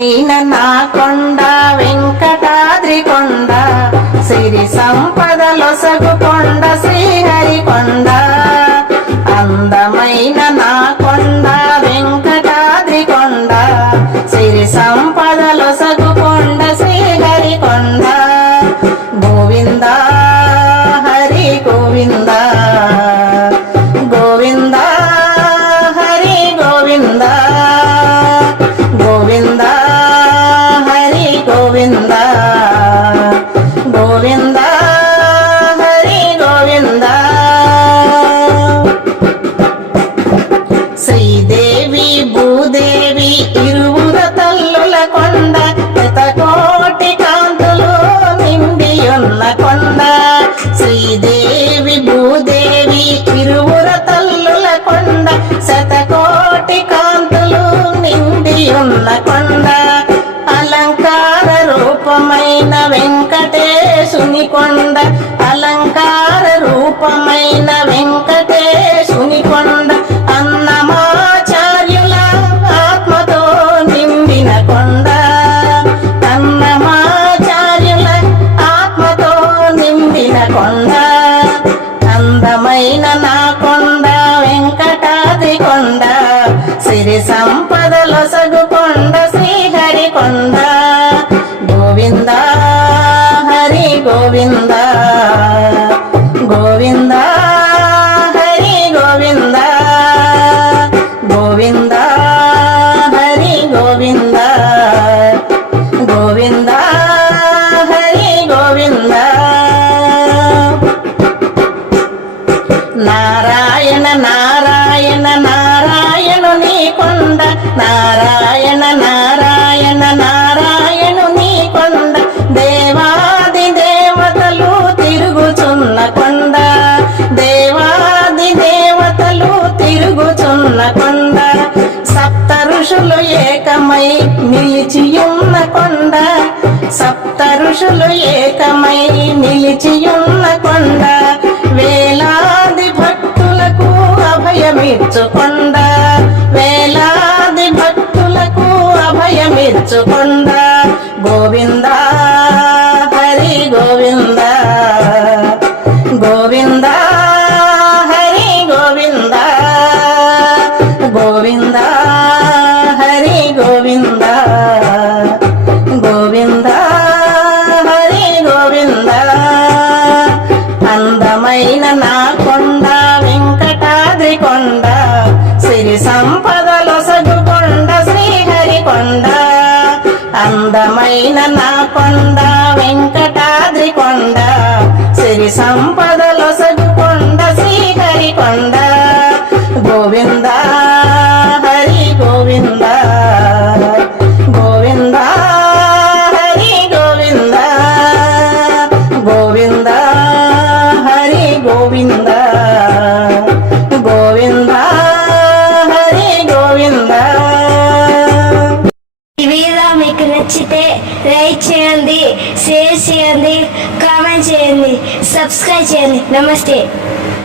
నా కొండ వెంకటాద్రి కొండ సిరి సంపదలొసగు కొండ శ్రీహరి కొండ అందమైన నా కొండ వెంకటాద్రి కొండ సిరి సంపదలొసగు కొండ శ్రీహరి కొండ గోవింద హరి గోవింద గోవింద హరి గోవింద గోవింద గోవింద గోవింద హరి గోవింద శ్రీదేవి భూదేవి ఇరువుర తల్లుల కొండ శతకోటి కాంతులు నిండియున్న కొండ శ్రీదేవి భూదేవి ఇరువుర తల్లుల కొండ శతకోటి కాంతులు నిండియున్న కొండ అలంకార రూపమైన వెంకటేశుని కొండ అలంకార రూపమైన వెంకటేశుని కొండ అన్నమాచార్యుల ఆత్మతో నిండిన కొండ అన్నమాచార్యుల ఆత్మతో నిండిన కొండ అందమైన నా కొండ వెంకటాద్రి కొండ సిరి సంపదలొసగు కొండ శ్రీహరి కొండ గోవింద హరి గోవింద గోవింద హరి గోవింద గోవింద హరి గోవింద గోవింద హరి గోవింద నారాయణ నారాయణ నారాయణుని కొండ నారాయణ నారాయణ నారాయణుని కొండ దేవాది దేవతలు తిరుగుచున్న కొండ దేవాది దేవతలు తిరుగుచున్న కొండ సప్త ఋషులు ఏకమై నిలిచియున్న కొండ సప్త ఋషులు ఏకమై నిలిచియున్న కొండ వేలాది భక్తులకు అభయమిచ్చుకొండ వేలాది భక్తులకు అభయమిచ్చుకొండ గోవింద హరి గోవింద గోవింద హరి గోవింద గోవింద హరి గోవింద గోవింద హరి గోవింద అందమైన నా కొండ వెంకటాద్రి కొండ సిరి సంపదలొసగు కొండ శ్రీహరి కొండ అందమైన నా కొండ వెంకటాద్రి కొండ సిరి సంపదలొసగు కొండ శ్రీహరి కొండ గోవింద హరి గోవింద గోవింద హరి గోవింద గోవింద హరి గోవింద గోవింద హరి గోవింద. ఈ వీడియో మీకు నచ్చితే లైక్ చేయండి, షేర్ చేయండి, కామెంట్ చేయండి, సబ్స్క్రైబ్ చేయండి. నమస్తే.